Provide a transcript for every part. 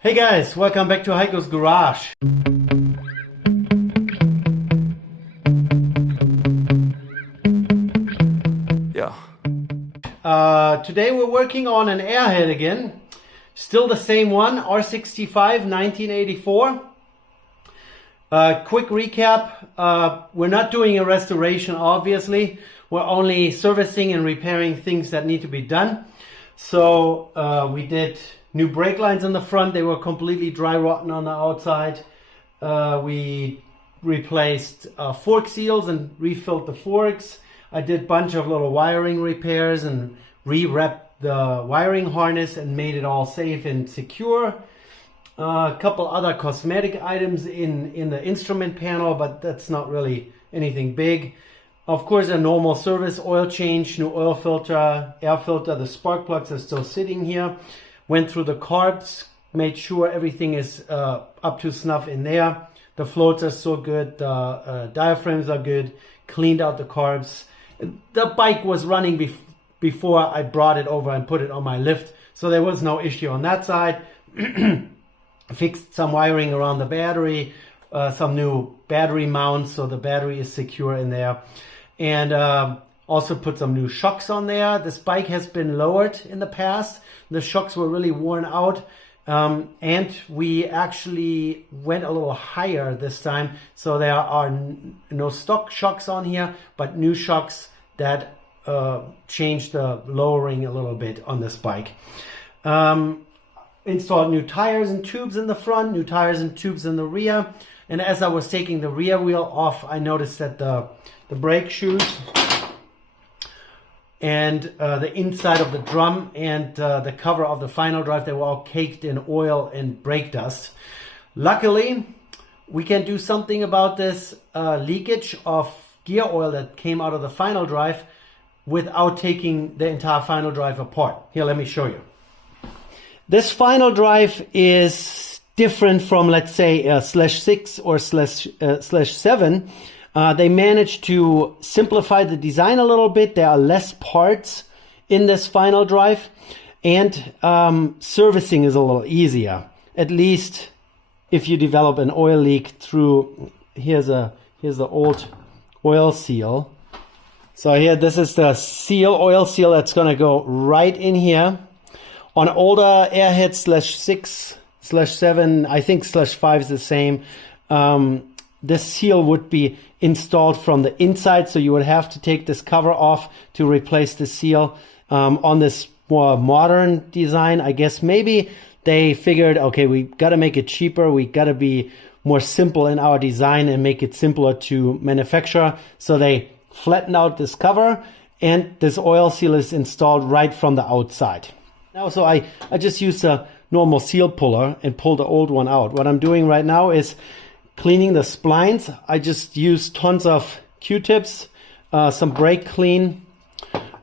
Hey guys, welcome back to Heiko's Garage. Yeah. Today we're working on an airhead again. Still the same one, R65 1984. Quick recap, we're not doing a restoration obviously. We're only servicing and repairing things that need to be done. So we did new brake lines on the front. They were completely dry rotten on the outside. We replaced fork seals and refilled the forks. I did a bunch of little wiring repairs and re-wrapped the wiring harness and made it all safe and secure. A couple other cosmetic items in the instrument panel, but that's not really anything big. Of course, a normal service, oil change, new oil filter, air filter. The spark plugs are still sitting here. Went through the carbs, made sure everything is up to snuff in there. The floats are so good, the diaphragms are good, cleaned out the carbs. The bike was running before I brought it over and put it on my lift, so there was no issue on that side. Fixed some wiring around the battery, some new battery mounts so the battery is secure in there. And also put some new shocks on there. This bike has been lowered in the past. The shocks were really worn out. And we actually went a little higher this time. So there are no stock shocks on here, but new shocks that changed the lowering a little bit on this bike. Installed new tires and tubes in the front, new tires and tubes in the rear. And as I was taking the rear wheel off, I noticed that the brake shoes and the inside of the drum and the cover of the final drive, they were all caked in oil and brake dust. Luckily, we can do something about this leakage of gear oil that came out of the final drive without taking the entire final drive apart. Here, let me show you. This final drive is different from, let's say, /6 or /7. They managed to simplify the design a little bit. There are less parts in this final drive, and servicing is a little easier. At least if you develop an oil leak through, here's the old oil seal. So here, this is the oil seal that's going to go right in here. On older airhead /6, /7, I think /5 is the same. This seal would be installed from the inside, so you would have to take this cover off to replace the seal. On this more modern design, I guess maybe they figured, okay, we got to make it cheaper. We got to be more simple in our design and make it simpler to manufacture. So they flattened out this cover, and this oil seal is installed right from the outside. Now, so I just used a normal seal puller and pulled the old one out. What I'm doing right now is cleaning the splines. I just used tons of Q-tips, some brake clean,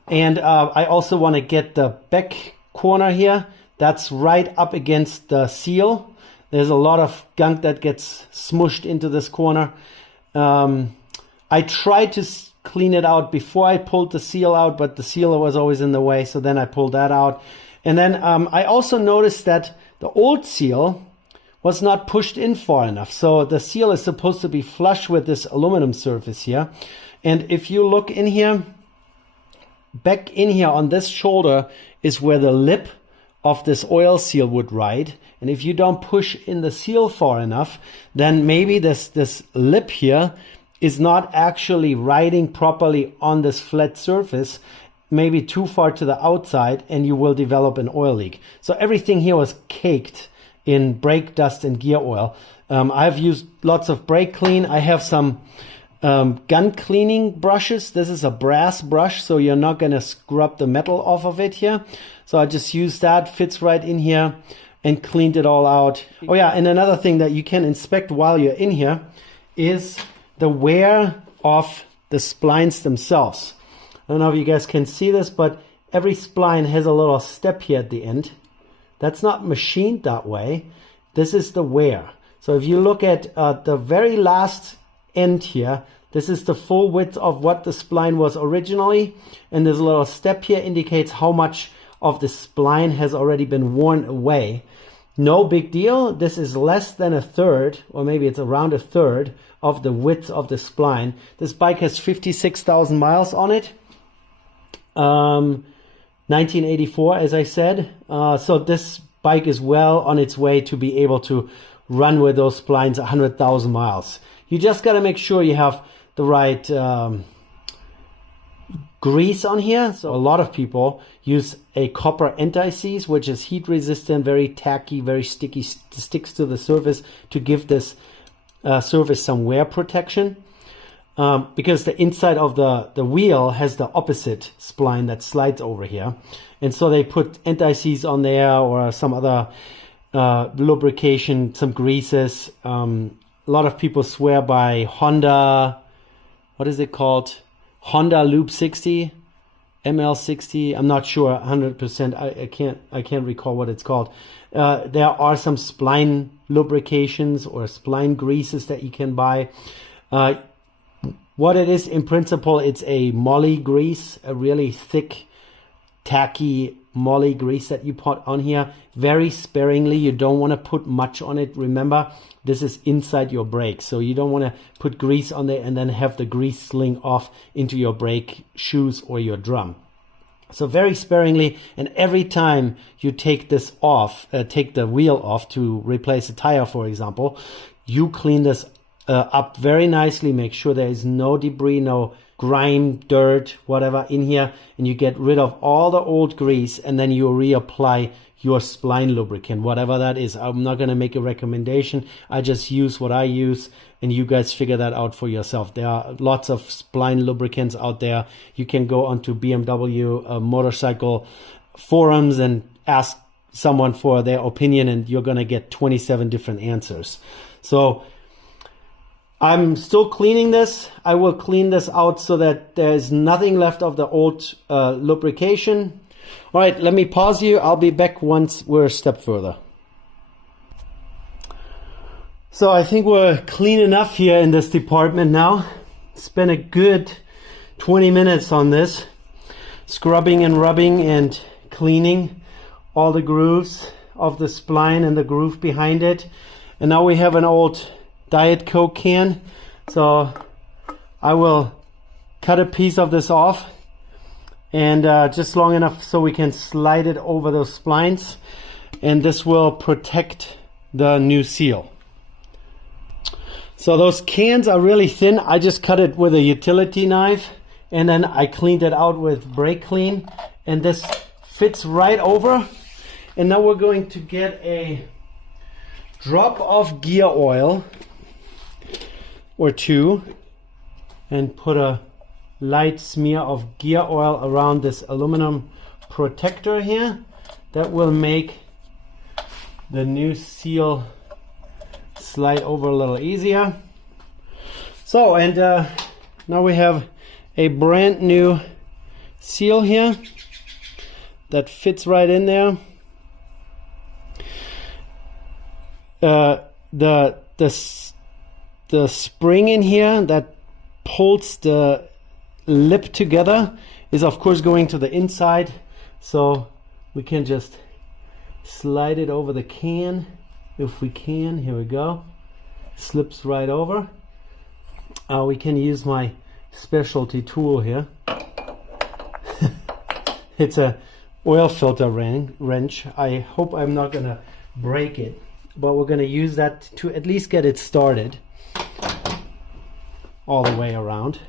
and I also want to get the back corner here. That's right up against the seal. There's a lot of gunk that gets smushed into this corner. I tried to clean it out before I pulled the seal out, but the seal was always in the way, so then I pulled that out. And then I also noticed that the old seal was not pushed in far enough. So the seal is supposed to be flush with this aluminum surface here. And if you look in here, back in here on this shoulder is where the lip of this oil seal would ride. And if you don't push in the seal far enough, then maybe this lip here is not actually riding properly on this flat surface, maybe too far to the outside, and you will develop an oil leak. So everything here was caked in brake dust and gear oil. I've used lots of brake clean. I have some gun cleaning brushes. This is a brass brush, so you're not going to scrub the metal off of it here. So I just used that, fits right in here, and cleaned it all out. Oh yeah, and another thing that you can inspect while you're in here is the wear of the splines themselves. I don't know if you guys can see this, but every spline has a little step here at the end. That's not machined that way. This is the wear. So if you look at the very last end here, this is the full width of what the spline was originally. And this little step here indicates how much of the spline has already been worn away. No big deal. This is less than a third, or maybe it's around a third of the width of the spline. This bike has 56,000 miles on it. 1984, as I said. So this bike is well on its way to be able to run with those splines 100,000 miles. You just got to make sure you have the right grease on here. So a lot of people use a copper anti-seize, which is heat resistant, very tacky, very sticky, sticks to the surface to give this surface some wear protection. Because the inside of the wheel has the opposite spline that slides over here. And so they put anti-seize on there or some other lubrication, some greases. A lot of people swear by Honda, what is it called? Honda Loop 60, ML60. I'm not sure 100%. I can't recall what it's called. There are some spline lubrications or spline greases that you can buy. What it is in principle, it's a moly grease, a really thick, tacky moly grease that you put on here very sparingly. You don't want to put much on it. Remember, this is inside your brake, so you don't want to put grease on there and then have the grease sling off into your brake shoes or your drum. So very sparingly, and every time you take this off, take the wheel off to replace a tire, for example, you clean this up very nicely. Make sure there is no debris, no grime, dirt, whatever in here, and you get rid of all the old grease, and then you reapply your spline lubricant, whatever that is. I'm not going to make a recommendation. I just use what I use, and you guys figure that out for yourself. There are lots of spline lubricants out there. You can go onto BMW motorcycle forums and ask someone for their opinion, and you're going to get 27 different answers. So I'm still cleaning this. I will clean this out so that there's nothing left of the old lubrication. All right, let me pause you. I'll be back once we're a step further. So I think we're clean enough here in this department now. Spent a good 20 minutes on this, scrubbing and rubbing and cleaning all the grooves of the spline and the groove behind it. And now we have an old Diet Coke can, so I will cut a piece of this off, and just long enough so we can slide it over those splines, and this will protect the new seal. So those cans are really thin. I just cut it with a utility knife, and then I cleaned it out with brake clean, and this fits right over. And now we're going to get a drop of gear oil or two and put a light smear of gear oil around this aluminum protector here. That will make the new seal slide over a little easier. So, and now we have a brand new seal here that fits right in there. The spring in here that pulls the lip together is of course going to the inside, so we can just slide it over the can if we can. Here we go. Slips right over. We can use my specialty tool here. It's a oil filter wrench. I hope I'm not gonna break it, but we're gonna use that to at least get it started all the way around.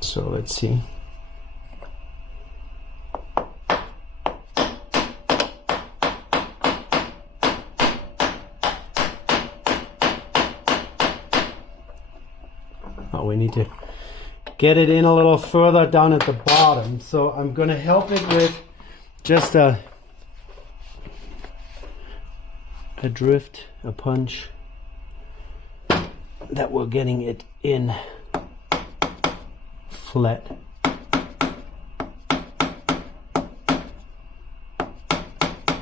So let's see. Oh, we need to get it in a little further down at the bottom. So I'm going to help it with just a drift, a punch, that we're getting it in flat.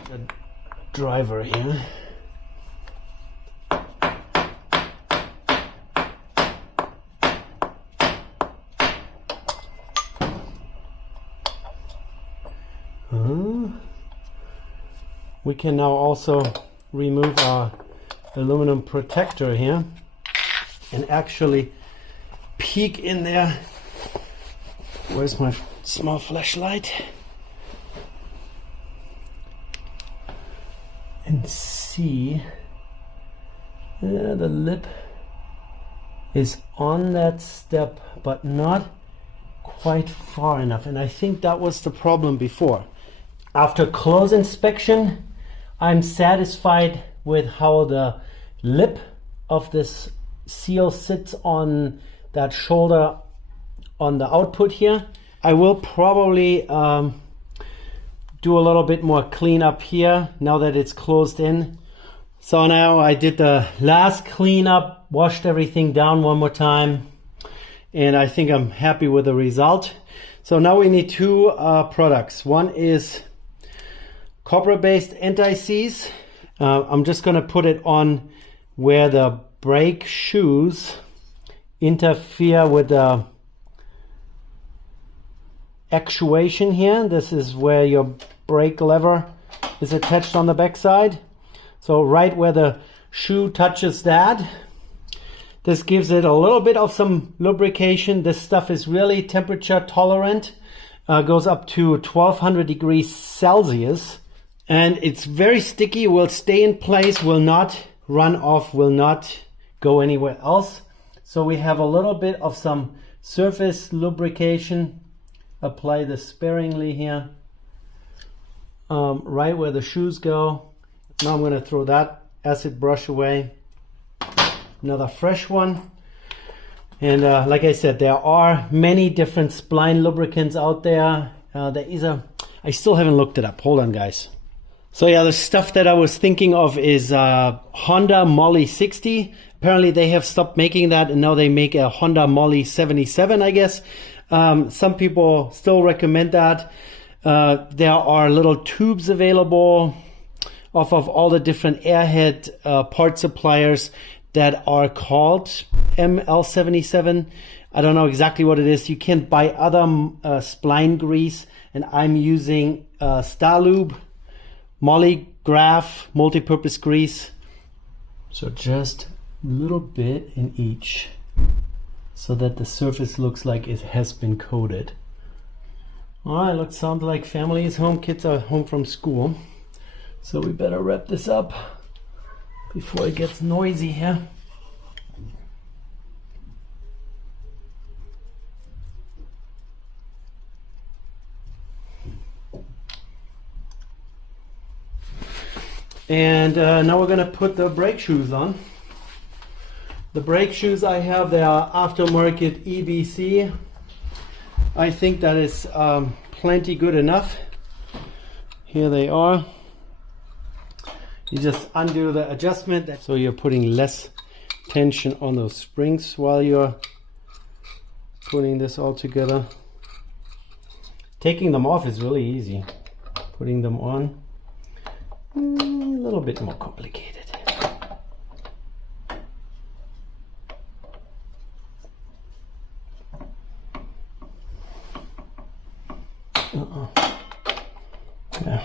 The driver here. We can now also remove our aluminum protector here and actually peek in there. Where's my small flashlight? And see, the lip is on that step, but not quite far enough. And I think that was the problem before. After close inspection, I'm satisfied with how the lip of this seal sits on that shoulder on the output here. I will probably do a little bit more cleanup here now that it's closed in. So now I did the last cleanup, washed everything down one more time, and I think I'm happy with the result. So now we need two products. One is copper-based anti-seize. I'm just going to put it on where the brake shoes interfere with the actuation here. This is where your brake lever is attached on the back side. So right where the shoe touches that, this gives it a little bit of some lubrication. This stuff is really temperature tolerant, goes up to 1200 degrees Celsius, and it's very sticky, will stay in place, will not run off, will not go anywhere else. So we have a little bit of some surface lubrication. Apply this sparingly here, right where the shoes go. Now I'm going to throw that acid brush away. Another fresh one. And like I said, there are many different spline lubricants out there. There is I still haven't looked it up. Hold on, guys. So yeah, the stuff that I was thinking of is Honda Moly 60. Apparently they have stopped making that, and now they make a Honda Moly 77, I guess. Some people still recommend that. There are little tubes available off of all the different airhead part suppliers that are called ML77. I don't know exactly what it is. You can buy other spline grease, and I'm using Starlube Molygraph multi-purpose grease. So just a little bit in each, so that the surface looks like it has been coated. All right, sounds like family is home, kids are home from school. So we better wrap this up before it gets noisy here. And now we're gonna put the brake shoes on. The brake shoes I have, they are aftermarket EBC. I think that is plenty good enough. Here they are. You just undo the adjustment, so you're putting less tension on those springs while you're putting this all together. Taking them off is really easy. Putting them on, a little bit more complicated. Yeah.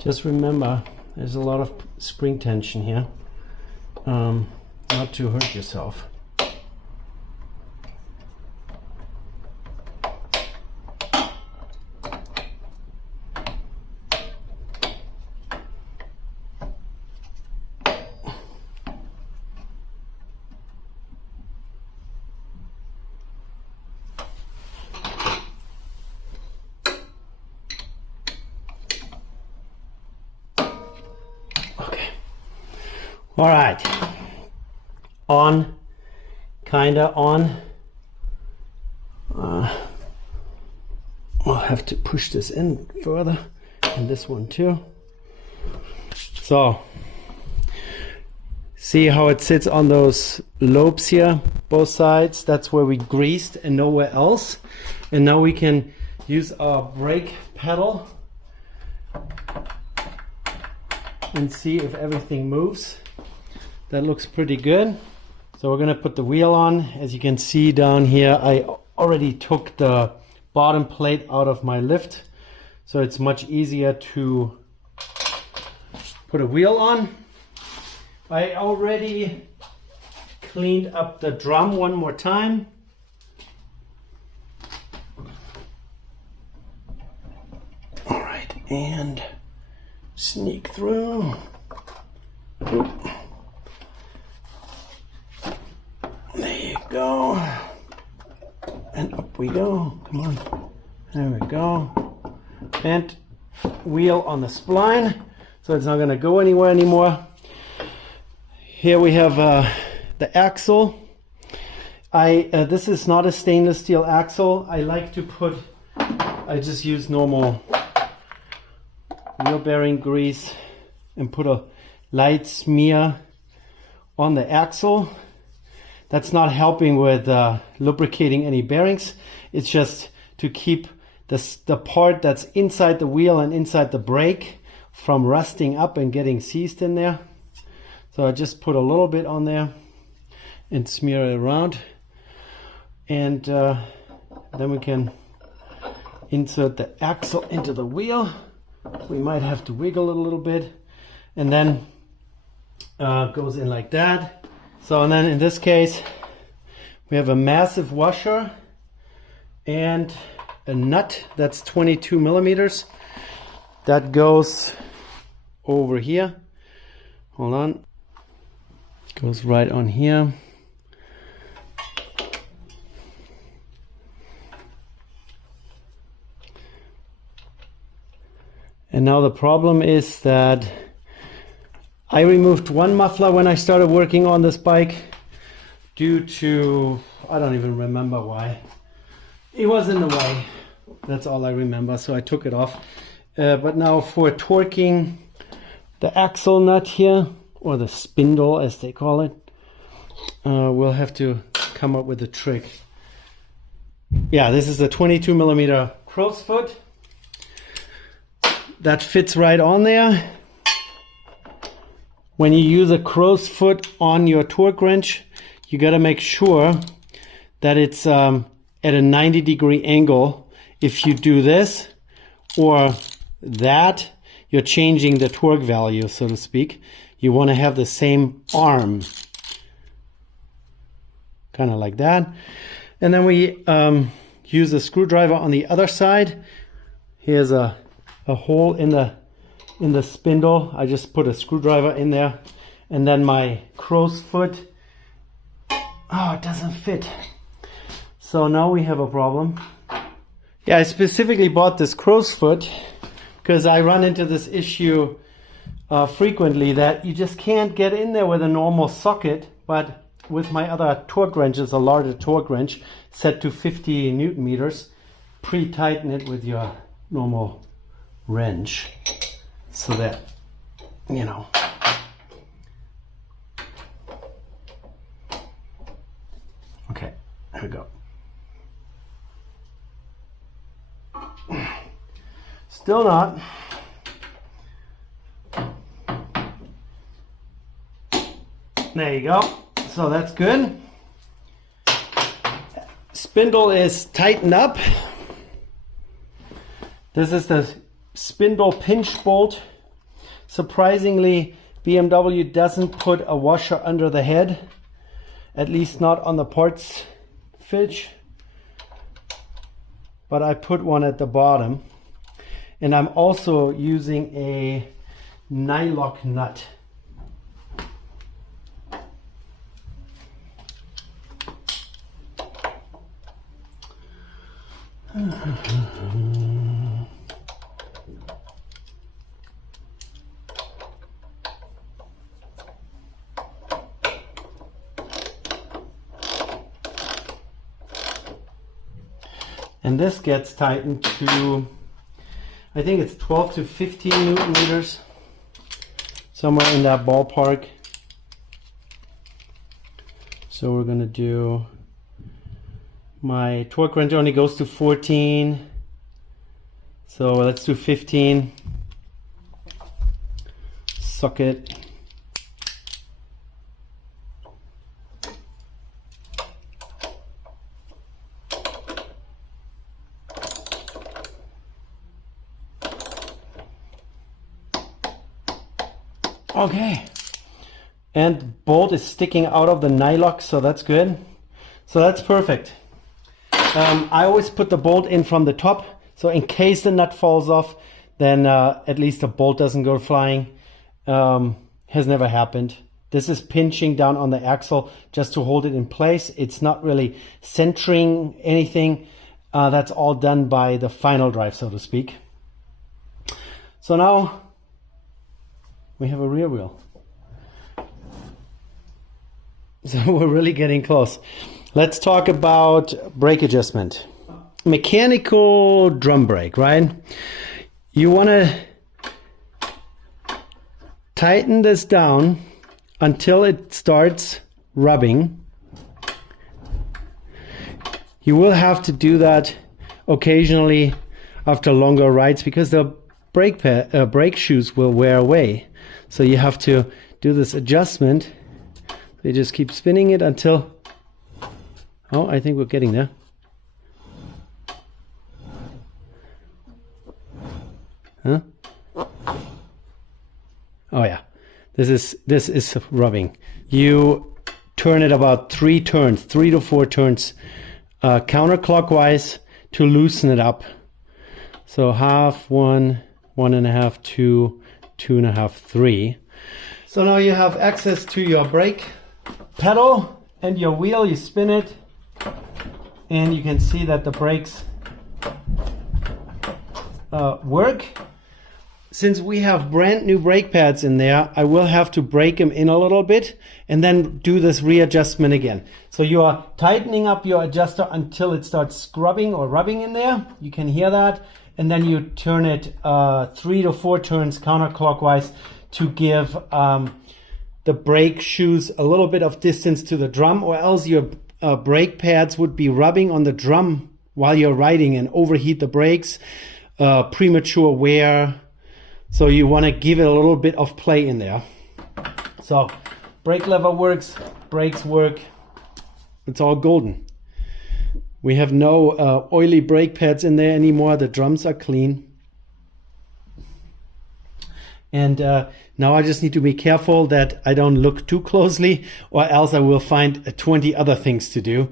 Just remember, there's a lot of spring tension here, not to hurt yourself. All right, on, kinda on. I'll have to push this in further, and this one too. So, see how it sits on those lobes here, both sides? That's where we greased and nowhere else. And now we can use our brake pedal and see if everything moves. That looks pretty good. So we're gonna put the wheel on. As you can see down here, I already took the bottom plate out of my lift, so it's much easier to put a wheel on. I already cleaned up the drum one more time. All right, and sneak through. Oop. There you go. And up we go. Come on. There we go. And wheel on the spline, so it's not going to go anywhere anymore. Here we have the axle. This is not a stainless steel axle. I like to put, I just use normal wheel bearing grease and put a light smear on the axle. That's not helping with lubricating any bearings. It's just to keep the part that's inside the wheel and inside the brake from rusting up and getting seized in there. So I just put a little bit on there and smear it around. And then we can insert the axle into the wheel. We might have to wiggle it a little bit. And then goes in like that. So, and then in this case, we have a massive washer and a nut that's 22 millimeters. That goes over here. Hold on. Goes right on here. And now the problem is that I removed one muffler when I started working on this bike due to, I don't even remember why. It was in the way. That's all I remember, so I took it off. But now for torquing the axle nut here, or the spindle as they call it, we'll have to come up with a trick. Yeah, this is a 22 millimeter crow's foot. That fits right on there. When you use a crow's foot on your torque wrench, you got to make sure that it's at a 90-degree angle. If you do this or that, you're changing the torque value, so to speak. You want to have the same arm, kind of like that. And then we use a screwdriver on the other side. Here's a hole in the spindle. I just put a screwdriver in there, and then my crow's foot, oh, it doesn't fit. So now we have a problem. Yeah, I specifically bought this crow's foot because I run into this issue frequently, that you just can't get in there with a normal socket. But with my other torque wrenches, a larger torque wrench set to 50 Newton meters, pre-tighten it with your normal wrench so that, you know. Okay, here we go. Still not. There you go. So that's good. Spindle is tightened up. This is the spindle pinch bolt. Surprisingly, BMW doesn't put a washer under the head, at least not on the parts fitch. But I put one at the bottom. And I'm also using a nylock nut. And this gets tightened to, I think it's 12 to 15 Newton meters, somewhere in that ballpark. So we're going to do, my torque wrench only goes to 14, so let's do 15. Socket. Okay. And bolt is sticking out of the nylock, so that's good. So that's perfect. I always put the bolt in from the top, so in case the nut falls off, then at least the bolt doesn't go flying. Has never happened. This is pinching down on the axle just to hold it in place. It's not really centering anything. That's all done by the final drive, so to speak. So now we have a rear wheel. So we're really getting close. Let's talk about brake adjustment. Mechanical drum brake, right? You want to tighten this down until it starts rubbing. You will have to do that occasionally after longer rides because the brake shoes will wear away. So you have to do this adjustment. You just keep spinning it until, oh, I think we're getting there. Huh? Oh yeah, this is rubbing. You turn it about 3 to 4 turns counterclockwise to loosen it up. So half, 1, 1.5, 2, 2.5, 3. So now you have access to your brake pedal and your wheel. You spin it and you can see that the brakes work. Since we have brand new brake pads in there, I will have to break them in a little bit and then do this readjustment again. So you are tightening up your adjuster until it starts scrubbing or rubbing in there. You can hear that. And then you turn it 3 to 4 turns counterclockwise to give the brake shoes a little bit of distance to the drum, or else your brake pads would be rubbing on the drum while you're riding and overheat the brakes, premature wear. So you want to give it a little bit of play in there. So brake lever works, brakes work. It's all golden. We have no oily brake pads in there anymore. The drums are clean. And now I just need to be careful that I don't look too closely, or else I will find 20 other things to do.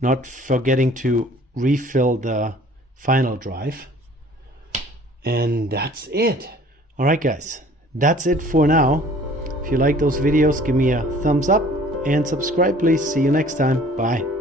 Not forgetting to refill the final drive. And that's it. All right, guys, that's it for now. If you like those videos, give me a thumbs up and subscribe, please. See you next time. Bye.